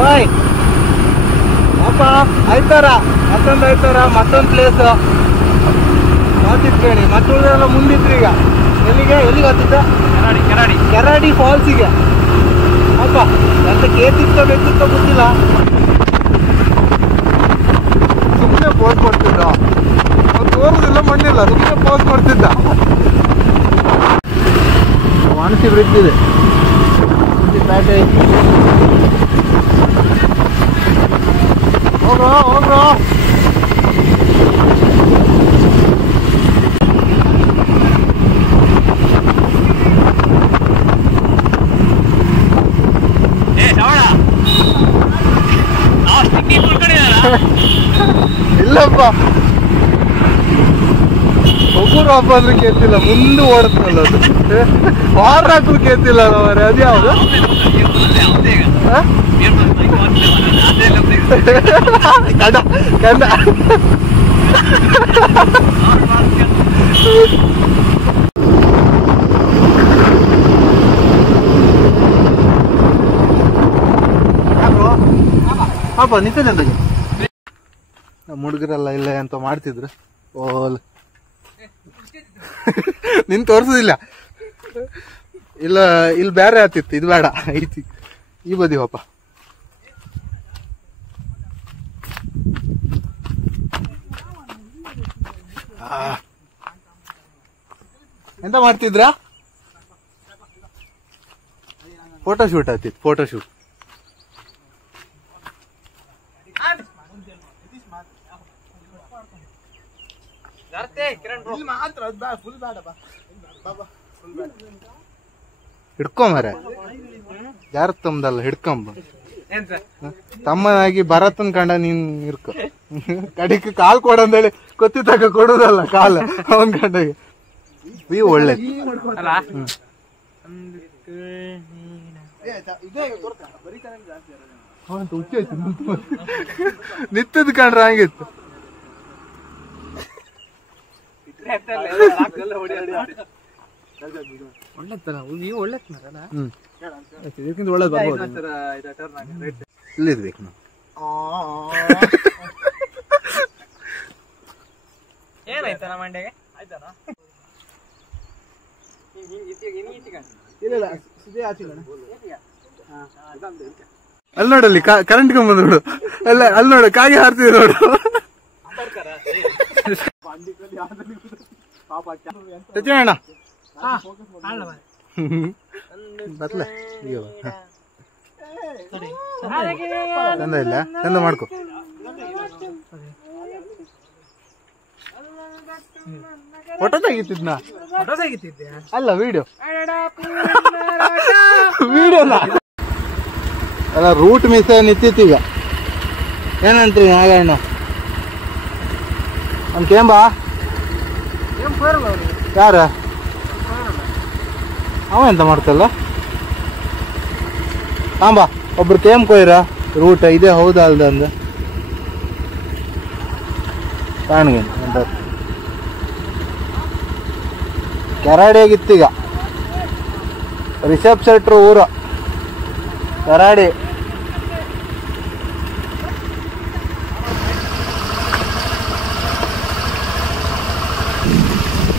ಓಯ್ ಅಪ್ಪ ಆಯ್ತಾರ ಮತ್ತೊಂದು ಪ್ಲೇಸು ಮಾತಿತ್ತು ಕೇಳಿ ಮತ್ತುಳಿದೆಲ್ಲ ಮುಂದಿತ್ತು. ಈಗ ಎಲ್ಲಿಗೆ ಹತ್ತಿದ್ದ? ಕೆರಾಡಿ ಫಾಲ್ಸಿಗೆ. ಅಪ್ಪ ಎಂತ ಕೇತಿತ್ತೋ ಬೇಕಿತ್ತೋ ಗೊತ್ತಿಲ್ಲ, ಸುಮ್ಮನೆ ಪೋಸ್ ಕೊಡ್ತಿದ್ದ. ಅವ್ನು ತೋರುದಿಲ್ಲ ಮಣ್ಣಿಲ್ಲ, ಸುಮ್ಮನೆ ಪೋಸ್ ಕೊಡ್ತಿದ್ದ. ವಾಣಸಿ ಬ್ರಿಡ್ಜ್ ಇದೆ ಪ್ಯಾಟೆ. ಹೋಗ್ರೋ ಇಲ್ಲಪ್ಪ, ಒಬ್ಬರು ಹಬ್ಬ ಅಂದ್ರೆ ಕೇಳ್ತಿಲ್ಲ, ಮುಂದೆ ಓಡುತ್ತಲ್ಲ ಅದು. ವಾರ ಹಾಕಲು ಕೇಳ್ತಿಲ್ಲ ಅವರೇ. ಅದು ಯಾವುದು? ಕಂಡ ಹಬ್ಬ ನಿಂತದೆ ಅಂದಾಗೆ ನಮ್ಮ ಹುಡುಗರೆಲ್ಲ ಇಲ್ಲ ಅಂತ ಮಾಡ್ತಿದ್ರು. ಓಲ್ ನಿನ್ ತೋರ್ಸುದಿಲ್ಲ. ಇಲ್ಲ ಇಲ್ಲಿ ಬೇರೆ ಆತಿತ್ತು, ಇದು ಬೇಡ ಐತಿ ಈ ಬದಿ ಹೋಪ. ಎಂತ ಮಾಡ್ತಿದ್ರ? Photoshoot ಆತಿತ್ತು, photoshoot. ಹಿಡ್ಕೊಂಬರ ಯಾರ ತಮ್ಮದಲ್ಲ, ಹಿಡ್ಕೊಂಬ. ತಮ್ಮನಾಗಿ ಭರತನ್ ಕಂಡ ನೀನ್ ಇರ್ಕೊ. ಕಡಿಕೆ ಕಾಲ್ ಕೊಡಂದೇಳಿ ಕೊತ್ತಿ ತಕ ಕೊಡುದಲ್ಲ ಕಾಲ ಅವನ್ ಕಂಡಗೆ. ವ್ಯೂ ಒಳ್ಳೆ ನಿತ್ತದ ಕಂಡ್ರ ಹಂಗಿತ್ತು. ಇಲ್ಲಿರ್ಬೇಕು ನಾವು. ಏನಾಯ್ತಾನ ಮಂಡ್ಯಗೆ ಆಯ್ತಾನ? ಅಲ್ಲಿ ನೋಡಲ್ಲಿ ಕರೆಂಟ್ ಕಂಬ ನೋಡು, ಅಲ್ಲ ಅಲ್ಲಿ ನೋಡು ಕಾಗೆ ಹಾರ್ತಿದೆ ನೋಡು. ಅಣ್ಣ ಬತ್ಲ ಚಂದ ಇಲ್ಲ, ಚಂದ ಮಾಡ್ಕೊ. ಫೋಟೋ ತೆಗಿತಿದ್ನ ಅಲ್ಲ, ವಿಡಿಯೋ ಅಲ್ಲ. ರೂಟ್ ಮಿಸ್ ನಿಂತಿತ್ತೀಗ. ಏನಂತ್ರಿ ನಾಗಣ್ಣ? ಅವ್ನು ಕೇಂಬಾ ಯಾರ ಅವ ಎಂತ ಮಾಡ್ತಲ್ಲ? ಹಾಂಬಾ ಒಬ್ರು ಕೇಮ್ ಕೊಯ್ರ ರೂಟ್ ಇದೇ ಹೌದಾ ಅಲ್ದ ಅಂದ ಕಾಣ್ಗೆ. ಕೆರಾಡಿ ಆಗಿತ್ತೀಗ. ರಿಷಬ್ ಶೆಟ್ರು ಊರು ಕೆರಾಡಿ.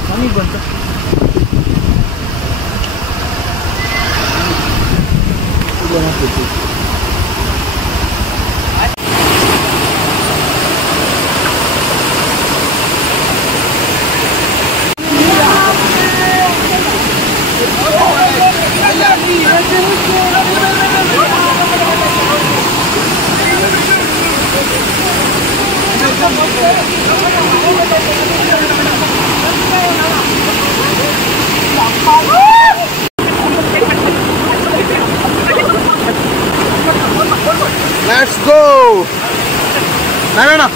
ನಮಗೆ ಬಂತು Let's go! No.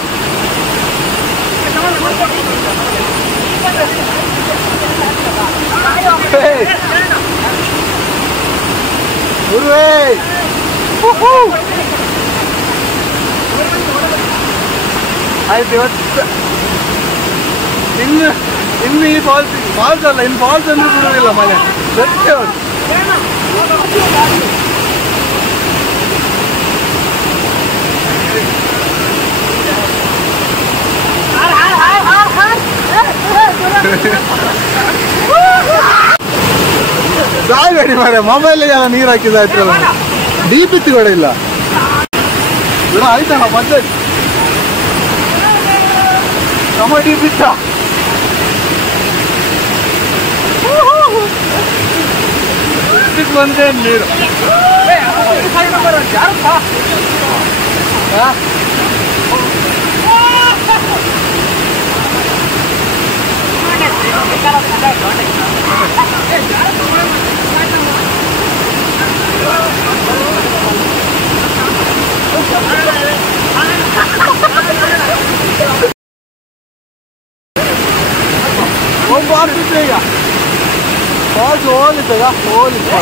Hey! Hooray! Woohoo! ಆಯ್ತು ಇವತ್ತು ಇನ್ನು ಈ ಫಾಲ್ಸ್ ಅಲ್ಲ, ಇನ್ನು ಫಾಲ್ಸ್ ಅಂದ್ರೆ ಬಿಡುವುದಿಲ್ಲ ಮನೆ ಸತ್ಯ. ಹೊಡಿಬೇಡಿ ಮಾರೆ, ಮೊಬೈಲ್ ಎಲ್ಲ ನೀರು ಹಾಕಿದಾಯ್ತಲ್ಲ. ಡೀಪ್ ಇತ್ತು ಕೂಡ ಇಲ್ಲ ಆಯ್ತಲ್ಲ ಮತ್ತೆ ನಮ್ಮ ಡೀಪ್ ಇತ್ತ. ಬಂದೆ ನೀರು ಒಂದು ಆಗ್ತಿತ್ತು ಈಗ ಫಾಲ್ಸ್ ಹೋಲಿತ್ತಗ ಹೋಲಿತ್ತು.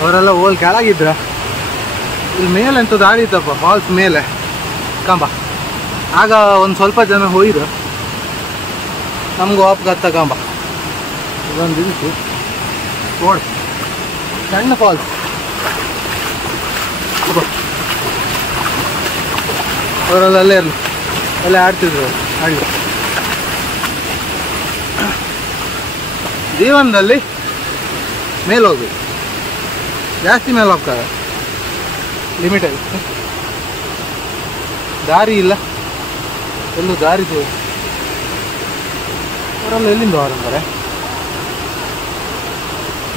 ಅವರೆಲ್ಲ ಹೋಲ್ ಕೆಳಗಿದ್ರ. ಇಲ್ಲಿ ಮೇಲೆ ಎಂತ ದಾರಿ ಇತ್ತಪ್ಪ ಫಾಲ್ಸ್ ಮೇಲೆ ಕಂಬ. ಆಗ ಒಂದು ಸ್ವಲ್ಪ ಜನ ಹೋಯ್ರು, ನಮ್ಗೆ ವಾಪಸ್ ಕಂಬ ಇದೊಂದು ಇತ್ತು ನೋಡಿ ಸಣ್ಣ ಫಾಲ್ಸ್. ಅವರೆಲ್ಲ ಅಲ್ಲೇ ಇರಲಿ, ಅಲ್ಲೇ ಆಡ್ತಿದ್ರು ಹಳ್ಳಿ. ಜೀವನದಲ್ಲಿ ಮೇಲೆ ಹೋಗ್ಬೇಕು, ಜಾಸ್ತಿ ಮೇಲೆ ಹೋಗ್ತಾರೆ, ಲಿಮಿಟ್ ಆಗುತ್ತೆ. ದಾರಿ ಇಲ್ಲ, ಎಲ್ಲೂ ದಾರಿ ಅವರೆಲ್ಲ ಎಲ್ಲಿಂದ ಹೊರಂತಾರೆ.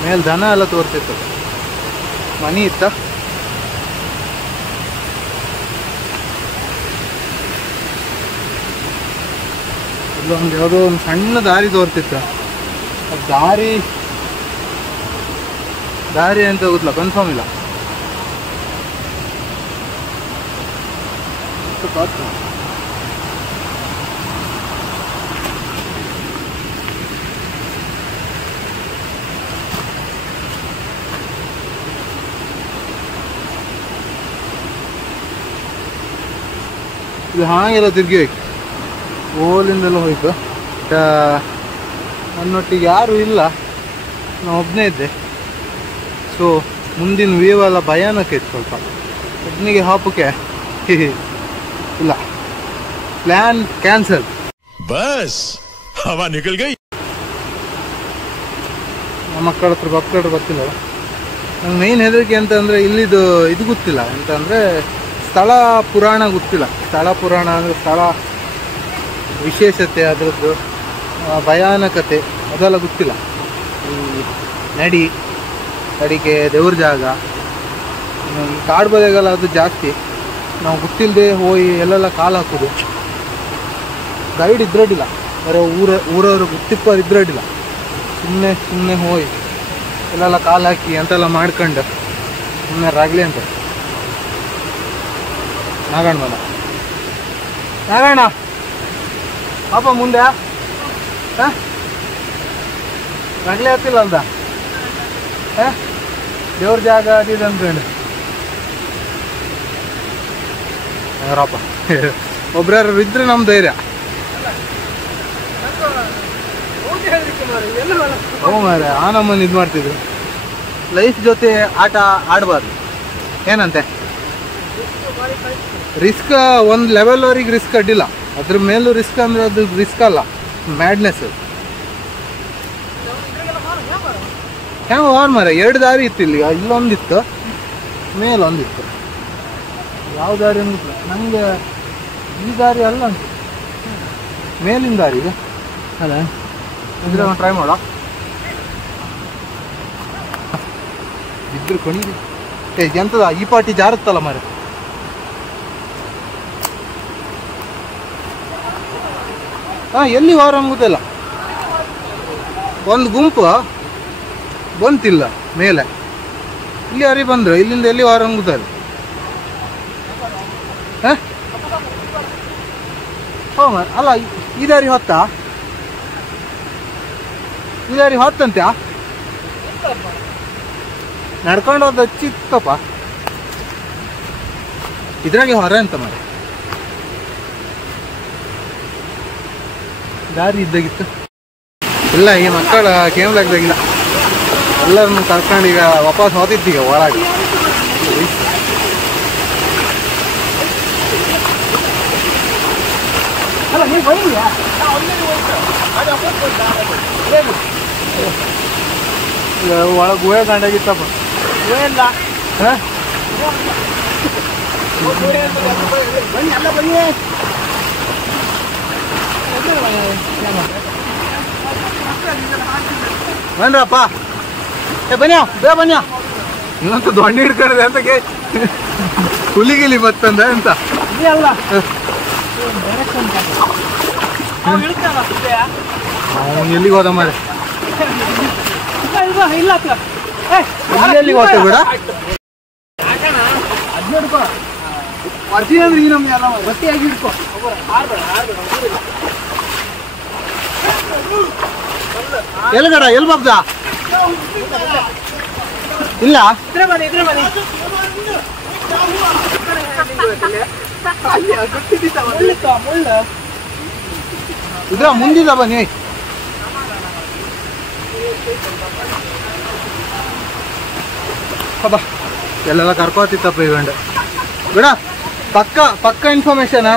ಮೇಲೆ ದನ ಎಲ್ಲ ತೋರ್ತಿತ್ತು, ಮನಿ ಇತ್ತ. ಇಲ್ಲೊಂದು ಯಾವುದೋ ಒಂದು ಸಣ್ಣ ದಾರಿ ತೋರ್ತಿತ್ತು. ದಾರಿ ಅಂತ ಗೊತ್ತಿಲ್ಲ, ಕನ್ಫರ್ಮ್ ಇಲ್ಲ. ಇದು ಹಾಗೆಲ್ಲ ತಿರುಗಿ ಹೋಯ್ತು, ಓಲಿಂದೆಲ್ಲ ಹೋಯ್ತು. ನನ್ನೊಟ್ಟಿಗೆ ಯಾರೂ ಇಲ್ಲ, ನಾನು ಒಬ್ಬನೇ ಇದ್ದೆ. ಸೊ ಮುಂದಿನ ವ್ಯೂ ಎಲ್ಲ ಭಯಾನಕ ಇತ್ತು ಸ್ವಲ್ಪ. ಒಬ್ಬನಿಗೆ ಹಾಪಕ್ಕೆ ಇಲ್ಲ, ಪ್ಲ್ಯಾನ್ ಕ್ಯಾನ್ಸಲ್. ಬಸ್ ಹವಾ ನಿಕಲ್ ಗೈ. ನಮ್ಮ ಮಕ್ಕಳ ಹತ್ರ ಗೊತ್ತಿಲ್ಲ. ನಂಗೆ ಮೇನ್ ಹೆದರಿಕೆ ಅಂತಂದರೆ ಇಲ್ಲಿದು ಇದು ಗೊತ್ತಿಲ್ಲ, ಅಂತಂದರೆ ಸ್ಥಳ ಪುರಾಣ ಗೊತ್ತಿಲ್ಲ. ಸ್ಥಳ ಪುರಾಣ ಅಂದರೆ ಸ್ಥಳ ವಿಶೇಷತೆ, ಅದರದ್ದು ಭಯಾನಕತೆ ಅದೆಲ್ಲ ಗೊತ್ತಿಲ್ಲ. ಈ ಅಡಿಕೆ ದೇವ್ರ ಜಾಗ, ಈ ಕಾಡು ಬದಿಗೆಲ್ಲ ಅದು ಜಾಸ್ತಿ. ನಾವು ಗೊತ್ತಿಲ್ಲದೆ ಹೋಗಿ ಎಲ್ಲೆಲ್ಲ ಕಾಲು ಹಾಕೋದು. ಗೈಡ್ ಇದ್ರಡ್ಡಿಲ್ಲ, ಬರೋ ಊರವರು ಗೊತ್ತಿಪ್ಪರು ಇದ್ರಡ್ಡಿಲ್ಲ. ಸುಮ್ಮನೆ ಹೋಗಿ ಎಲ್ಲೆಲ್ಲ ಕಾಲು ಹಾಕಿ ಅಂತೆಲ್ಲ ಮಾಡ್ಕೊಂಡು ಸುಮ್ಮನೆ ರಾಗಲಿ ಅಂತ. ನಾಗಣ್ಣ ಪಾಪ ಮುಂದೆ ರಾಗಲಿ ಹತ್ತಿಲ್ಲ ಅಲ್ದ, ದೇವ್ರ ಜಾಗ ಅದಿದೆ ಅಂದ್ಕೊಂಡು ಅವರಪ್ಪ. ಒಬ್ರ್ಯಾರು ಇದ್ರೆ ನಮ್ಮ ಧೈರ್ಯ. ಹ್ಞೂ ಮಾರೆ, ಆ ನಮ್ಮನ್ನು ಇದು ಮಾಡ್ತಿದ್ರು. ಲೈಫ್ ಜೊತೆ ಆಟ ಆಡಬಾರ್ದು. ಏನಂತೆ ರಿಸ್ಕ್ ಒಂದು ಲೆವೆಲ್ವರೆಗೆ ರಿಸ್ಕ್ ಅಡ್ಡಿಲ್ಲ, ಅದ್ರ ಮೇಲೂ ರಿಸ್ಕ್ ಅಂದರೆ ಅದು ರಿಸ್ಕ್ ಅಲ್ಲ, ಮ್ಯಾಡ್ನೆಸ್. ಹೆಂಗೆ ಹೋರ್ ಮಾರೆ, 2 ದಾರಿ ಇತ್ತು ಇಲ್ಲಿ. ಇಲ್ಲೊಂದಿತ್ತು, ಮೇಲೊಂದಿತ್ತು. ಯಾವ ದಾರಿ ಅಂದಿತ್ತು ನನಗೆ, ಈ ದಾರಿ ಅಲ್ಲ ಅಂತ, ಮೇಲಿನ ದಾರಿ ಇದೆ ಅಲ್ಲ. ಇದ್ರೆ ಟ್ರೈ ಮಾಡೋ, ಇದ್ರು ಕಣಿದು ಎಂತದ ಈ ಪಾಟಿ ಜಾರುತ್ತಲ್ಲ ಮಾರೆ. ಎಲ್ಲಿ ವಾರ ಅಂಗುದಿಲ್ಲ. ಒಂದು ಗುಂಪು ಬಂತಿಲ್ಲ ಮೇಲೆ, ಇಲ್ಲಿ ಯಾರಿ ಬಂದ್ರು, ಇಲ್ಲಿಂದ ಎಲ್ಲಿ ವಾರ ಅಂಗುದಿಲ್ಲ. ಅಲ್ಲ ಈ ದಾರಿ ಹೊತ್ತಾ ಈ ದಾರಿ ಹೊತ್ತಂತ್ಯಾ ನಡ್ಕೊಂಡು ಹೋದ ಹಚ್ಚಿತ್ತಪ್ಪ ಇದ್ರಾಗೆ ಹೊರ ಅಂತ ಮಾಡಿ ದಾರಿ ಇದ್ದಾಗಿತ್ತು ಇಲ್ಲ ಈ ಮಕ್ಕಳ ಕೇಮ್ಲಾಗ್ದಾಗಿಲ್ಲ ಎಲ್ಲರನ್ನು ಕರ್ಕೊಂಡು ಈಗ ವಾಪಸ್ ಹೋದಿದ್ದೀಗ ಒಳಗೆ ಒಳಗೆ ಗುಹೆ ಕಂಡಾಗಿತ್ತಪ್ಪ ಬನ್ರಪ್ಪ ಬನ್ನಿ ಬೇ ಬನ್ನಿ ಇನ್ನೊಂದು ದೊಡ್ಡ ಹಿಡ್ಕೊಂಡಿದೆ ಅಂತ ಹುಲಿಗಿಲಿ ಬತ್ತಂದ ಅಂತ ಎಲ್ಲಿಗೆ ಹೋದ ಮಾರೆ ಎಲ್ಲಿಗೆ ಹೋಗ್ತೇ ಬಿಡ ಬರ್ತೀನಿ ಅಂದ್ರೆ ಈ ನಮ್ಗೆ ಎಲ್ಲ ಗಟ್ಟಿಯಾಗಿ ಹಿಡ್ಕೊ ಎಲ್ಗಡ ಎಲ್ ಬಾಬ್ದ ಇಲ್ಲ ಇದ್ರ ಮುಂದಿದ ಬನ್ನಿ ಹಬ್ಬ ಎಲ್ಲೆಲ್ಲ ಕರ್ಕೋತಿತ್ತಪ್ಪ ಇವೆಂಟ್ ಬಿಡ ಪಕ್ಕ ಇನ್ಫಾರ್ಮೇಶನ್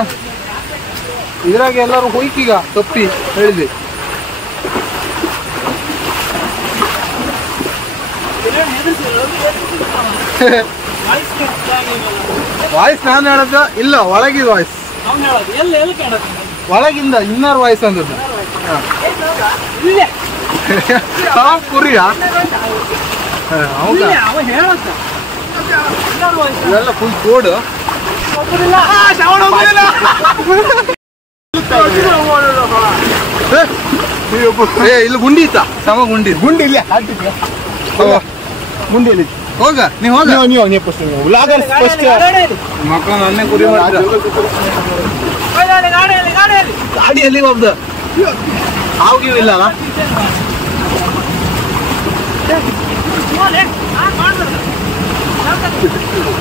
ಇದ್ರಾಗ ಎಲ್ಲರೂ ಹೋಯ್ಕೀಗ ತಪ್ಪಿ ಹೇಳಿದ್ವಿ ವಾಯ್ಸ್ ನಾನು ಹೇಳದ ಇಲ್ಲ ಒಳಗಿದ ವಾಯ್ಸ್ ಒಳಗಿಂದ ಇನ್ನರ್ ವಾಯ್ಸ್ ಅಂದದ್ದು ಕುರಿಯ ಇವೆಲ್ಲ ಫುಲ್ ಕೋಡ್ ಇಲ್ಲಿ ಗುಂಡಿ ಇತ್ತ ಸಮ ಗುಂಡಿ ಗುಂಡಿ ಇಲ್ಲ ಗುಂಡಿ ಇಲ್ಲಿ ಹೋಗ ನೀವು ಹೋಗ ಮಕ್ಕಳು ನನ್ನೇ ಕುರಿ ಗಾಡಿ ಎಲ್ಲಿಗೆ ಹೋಗ್ದ ಆಗಿವಿಲ್ಲ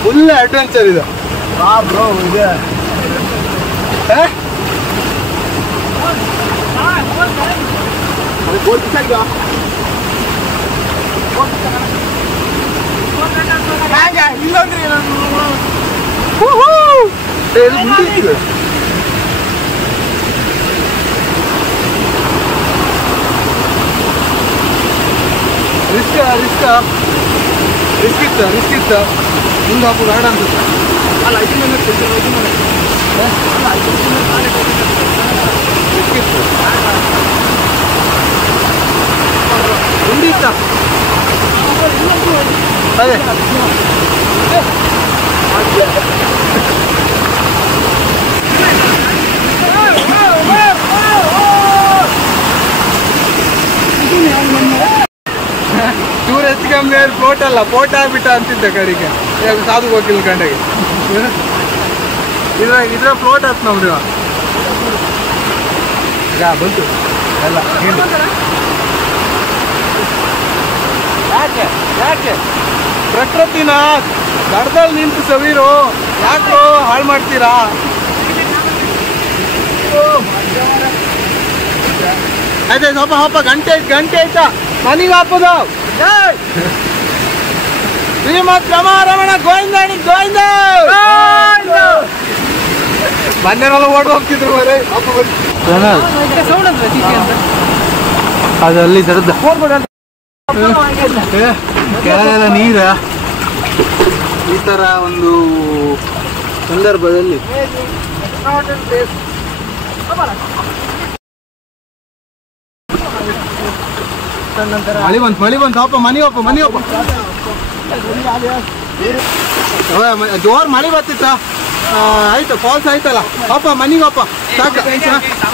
ಫುಲ್ ಅಡ್ವೆಂಚರ್ ಇದು ಬ್ರೋ ಇದೆ ರಿಸ್ಕ್ ಇತ್ತು ಮುಂದೆ ಹಾಕು ಗಾಡ ಅನ್ಸುತ್ತೆ ಅಲ್ಲ ಐದು ಮನೆ ರಿಸ್ಕ್ ಇತ್ತು ಗುಂಡಿ ಇತ್ತ ಅದೇ ಚೂರು ಹೆಚ್ಚಿಗೆ ಫೋಟೋ ಅಲ್ಲ ಫೋಟೋ ಆಗ್ಬಿಟ್ಟ ಅಂತಿದ್ದೆ ಕಡೆಗೆ ಸಾಧು ಹೋಗಿಲ್ಲ ಕಂಡಾಗೆ ಇದ್ರ ಫ್ಲೋಟ್ ಆಯ್ತು ನಮ್ದು ಈಗ ಬಂತು ಎಲ್ಲ ಯಾಕೆ ಪ್ರಕೃತಿನ ದಡದಲ್ಲಿ ನಿಂತು ಸವೀರು ಯಾಕೋ ಹಾಳು ಮಾಡ್ತೀರಾ ಆಯ್ತಾ ಸ್ವಲ್ಪ ಗಂಟೆ ಆಯ್ತಾ ಮನೆಗೆ ಹಾಕೋದು ಶ್ರೀಮದ್ ರಮಣ ಗೋವಿಂದಾಣಿ ಗೋವಿಂದ ಮೊನ್ನೆಲ್ಲ ಓಡ್ ಹೋಗ್ತಿದ್ರು ಅದಲ್ಲಿ ದಡದ ಕೆಳಗೆಲ್ಲ ನೀರ ಈ ತರ ಒಂದು ಸಂದರ್ಭದಲ್ಲಿ ಮಳಿ ಬಂತು ಅಪ್ಪ ಮನೆ ಹೋಪ ಜೋರ್ ಮಳೆ ಬರ್ತಿತ್ತ ಆಯ್ತು ಫಾಲ್ಸ್ ಆಯ್ತಲ್ಲ ಅಪ್ಪ ಮನೆಗೆ ಅಪ್ಪ ಸಾಕ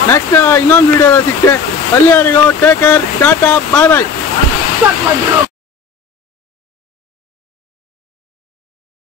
ನೆಕ್ಸ್ಟ್ ಇನ್ನೊಂದು ವಿಡಿಯೋ ಸಿಗ್ತೆ ಅಲ್ಲಿವರೆಗೂ ಟೇಕ್ ಕೇರ್ ಟಾಟಾ ಬಾಯ್ ಬಾಯ್